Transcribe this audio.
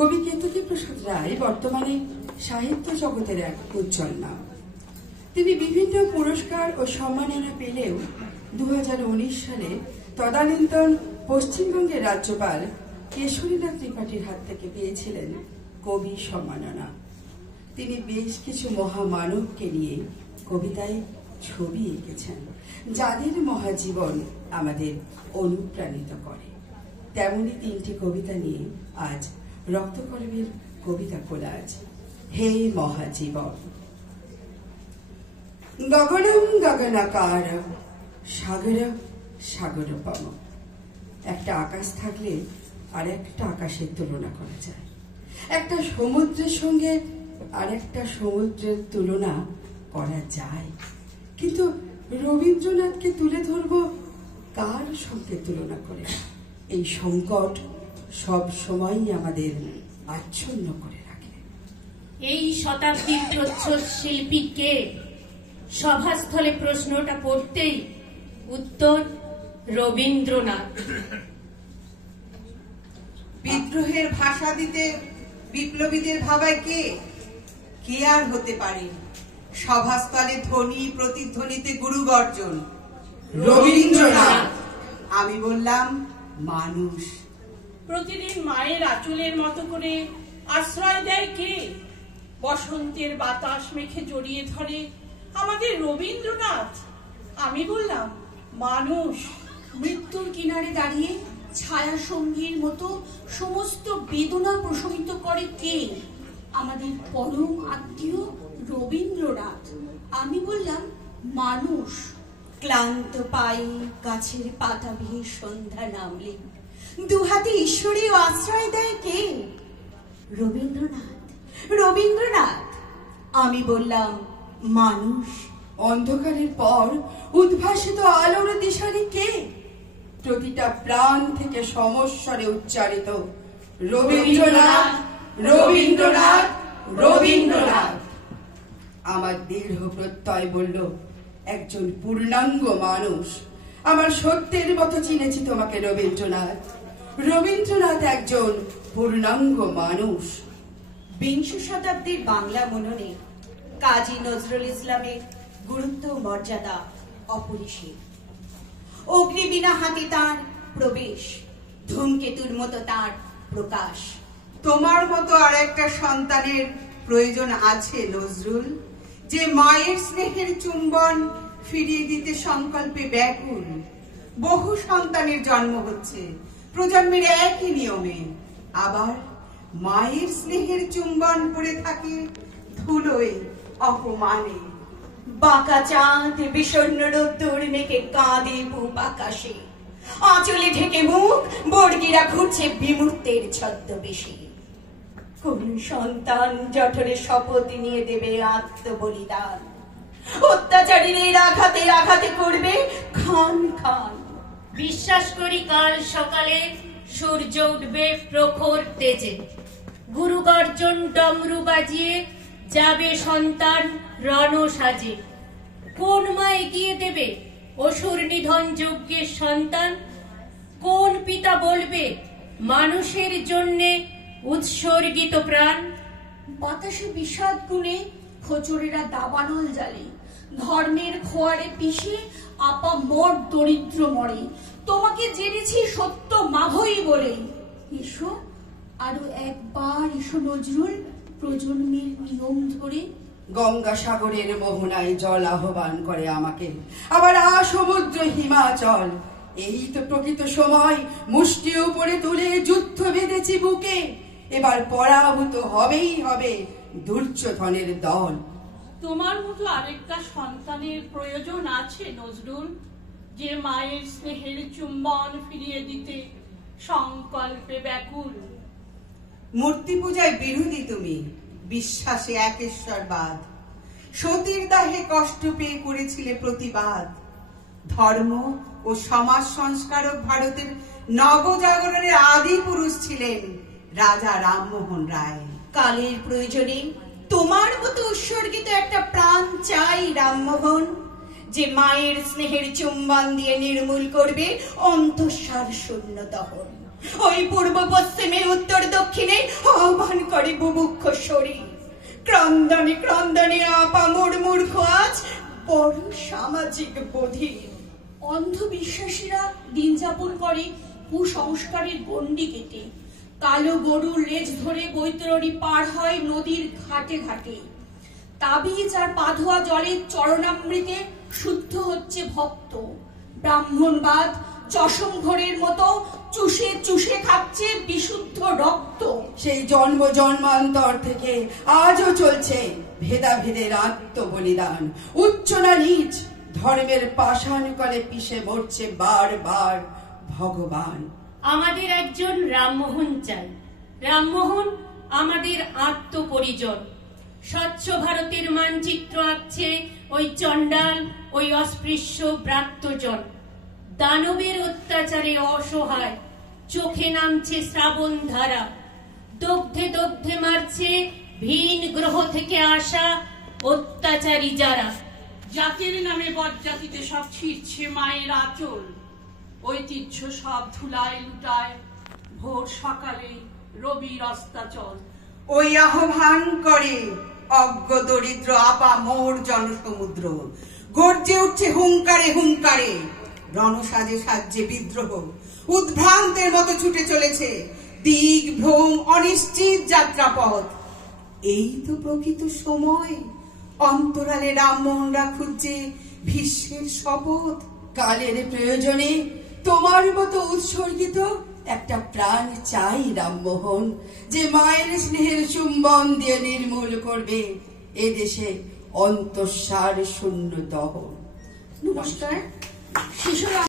কবি কেতকীপ্রসাদ রায় বর্তমানে সাহিত্য জগতের এক উজ্জ্বল নাম। তিনি বিভিন্ন পুরস্কার ও সম্মাননা পেলেও 2019 সালে তদানীন্তন পশ্চিমবঙ্গের রাজ্যপাল কেশরীনাথ ত্রিপাঠীর হাত থেকে পেয়েছিলেন কবি সম্মাননা। তিনি বেশ কিছু মহামানবকে নিয়ে কবিতায় ছবি এঁকেছেন, যাদের মহাজীবন আমাদের অনুপ্রাণিত করে। তেমনি 3টি কবিতা নিয়ে আজ রক্তকরবীর কবিতা কোলাজ। হে মহাজীবন। গগনম গগনাকার সাগর সাগরপম। একটা আকাশ থাকলে আর একটা আকাশের তুলনা করা যায়। একটা সমুদ্রের সঙ্গে আরেকটা সমুদ্রের তুলনা করা যায়, কিন্তু রবীন্দ্রনাথকে তুলে ধরব কার সঙ্গে তুলনা করে? এই সংকট সব সময়ই আমাদের আচ্ছন্ন করে রাখে। এই শতাব্দীর প্রচ্ছদ শিল্পী কে? সভাস্থলে প্রশ্নটা পড়তেই উত্তর রবীন্দ্রনাথ। বিদ্রোহের ভাষা দিতে বিপ্লবীদের ভাবায় কে? কে আর হতে পারে? সভাস্থলে ধ্বনি প্রতিধ্বনিতে গুরু গর্জন। রবীন্দ্রনাথ। আমি বললাম মানুষ। প্রতিদিন মায়ের আঁচলের মতো করে আশ্রয় দেয় কে? বসন্তের বাতাস মেখে জড়িয়ে ধরে আমাদের রবীন্দ্রনাথ। আমি বললাম মানুষ। মৃত্যুর কিনারে দাঁড়িয়ে ছায়া সঙ্গীর মতো সমস্ত বেদনা প্রশমিত করে কে? আমাদের পরম আত্মীয় রবীন্দ্রনাথ। আমি বললাম মানুষ। ক্লান্ত পায়ে গাছের পাতা বেয়ে সন্ধ্যা নামলে দুহাতে ঈশ্বরের আশ্রয় দেয় কে? রবীন্দ্রনাথ। রবীন্দ্রনাথ। আমি বললাম মানুষ। অন্ধকারের পর উদ্ভাসিত আলোর দিশারি কে? প্রতিটা প্রাণ থেকে সমস্বরে উচ্চারিত রবীন্দ্রনাথ, রবীন্দ্রনাথ, রবীন্দ্রনাথ। আমার দৃঢ় প্রত্যয় বলল, একজন পূর্ণাঙ্গ মানুষ। আমার সত্যের মতো চিনেছি তোমাকে রবীন্দ্রনাথ। রবীন্দ্রনাথ একজন পূর্ণাঙ্গ মানুষ। বিংশ শতাব্দীর বাংলা মননে কাজী নজরুল ইসলামের গুরুত্ব মর্যাদা অপরিসীম। অগ্নিবীণা হাতে তার প্রবেশ, ধূমকেতুর মতো তার প্রকাশ। তোমার মতো আর একটা সন্তানের প্রয়োজন আছে নজরুল, যে মায়ের স্নেহের চুম্বন ফিরিয়ে দিতে সংকল্পে ব্যাকুল। বহু সন্তানের জন্ম হচ্ছে প্রজন্মের একই নিয়মে, আবার মায়ের স্নেহের চুম্বন পড়ে থাকে ধুলোয় অপমানে। বাঁকা চাঁদ বিষণ্ণ রোদ্দুর মেঘে কাঁদে পূব আকাশে, আঁচলে ঢেকে মুখ বর্গিরা ঘুরছে বিমূর্তের ছদ্মবেশে। কোন সন্তান জঠরে শপথ নিয়ে দেবে আত্মবলিদান? অত্যাচারীদের আঘাতে আঘাতে করবে খান খান। বিশ্বাস করি কাল সকালে সূর্য উঠবে প্রখর তেজে, গুরু গর্জন ডমরু বাজিয়ে যাবে সন্তান রণ সাজে। কোন মা এগিয়ে দেবে অসুর নিধন যজ্ঞের সন্তান? কোন পিতা বলবে মানুষের জন্যে উৎসর্গিত প্রাণ? বাতাসে বিষাদ গুনে খোচরেরা দাবানল জ্বালে, ধর্মের খোয়ারে পিষে আপা মর দরিদ্র মরে। তোমাকে জেনেছি সত্য মাভই বলে। এসো আরো একবার এসো নজরুল, প্রজন্মের নিয়ম ধরে। গঙ্গাসাগরের মোহনায় জল আহ্বান করে আমাকে, আবার সমুদ্র হিমাচল। এই তো প্রকৃত সময়, মুষ্টি উপরে তুলে যুদ্ধ বেঁধেছি বুকে। এবার পরাভূত হবেই হবে দুর্যোধনের দল। তোমার মতো আরেকটা সন্তানের প্রয়োজন আছে নজরুল, যে মায়ের স্নেহের চুম্বন ফিরিয়ে দিতে সংকল্পে ব্যাকুল। মূর্তি পূজায় বিরোধী তুমি, বিশ্বাসে একেশ্বরবাদ। সতীর দাহে কষ্ট পেয়ে করেছিলে প্রতিবাদ। ধর্ম ও সমাজ সংস্কারক ভারতের নবজাগরণের আদি পুরুষ ছিলেন রাজা রামমোহন রায়। কালের প্রয়োজনে তোমার মতো উৎসর্গিত একটা প্রাণ চাই রামমোহন, যে মায়ের স্নেহের চুম্বন দিয়ে নির্মূল করবে অন্তঃসার শূন্য দহন। ওই পূর্ব পশ্চিমে উত্তর দক্ষিণ দক্ষিণে আহ্বান করে বুভুক্ষ শরীর। ক্রন্দনে ক্রন্দনে আপামর মূর্খ আজ বড় সামাজিক বোধি। অন্ধবিশ্বাসীরা দিন যাপন করে কুসংস্কারের গণ্ডি কেটে। কালো গরুর লেজ ধরে বৈতরণী পার হয় নদীর ঘাটে ঘাটে। তাবিজ আর পাধোয়া জলের চরণামৃতে শুদ্ধ হচ্ছে ভক্ত। ব্রাহ্মণবাদ চশম ঘোরের মতো চুষে চুষে খাচ্ছে বিশুদ্ধ রক্ত। সেই জন্ম জন্মান্তর থেকে আজও চলছে ভেদাভেদের আত্মবলিদান। উচ্চ না নিচ ধর্মের পাষাণ কলে পিষে মরছে বারবার ভগবান। আমাদের একজন রামমোহন চাই। রামমোহন আমাদের আত্মপরিজন। স্বচ্ছ ভারতের মানচিত্র আঁকছে ওই চণ্ডাল, ওই অস্পৃশ্য ব্রাত্যজন। দানবের অত্যাচারে অসহায় চোখে নামছে শ্রাবণ ধারা। দগ্ধে দগ্ধে মারছে ভিন গ্রহ থেকে আসা অত্যাচারী যারা। জাতির নামে বজ্জাতিতে সব ছিঁড়ছে মায়ের আঁচল। ঐতিহ্য সব ধুলায় লুটায় ভোর সকালে রবির অস্তাচল। ওই আহ্বান করে অজ্ঞ দরিদ্র আপা মোর জনসমুদ্র। গর্জে উঠছে হুঙ্কারে হুঙ্কারে, রণসাজে সাজ্যে বিদ্রোহ। উদ্ভ্রান্তের মতো ছুটে চলেছে দিক ভ্রম অনিশ্চিত যাত্রাপথ। এই তো প্রকৃত সময়, অন্তরালে রামমোহনরা খুঁজছে ভীষ্মের শপথ। কালের প্রয়োজনে তোমার মতো উৎসর্গিত একটা প্রাণ চাই রামমোহন, যে মায়ের স্নেহের চুম্বন দিয়ে নির্মূল করবে এদেশে অন্তঃসার শূন্য দহন। নমস্কার। শিশু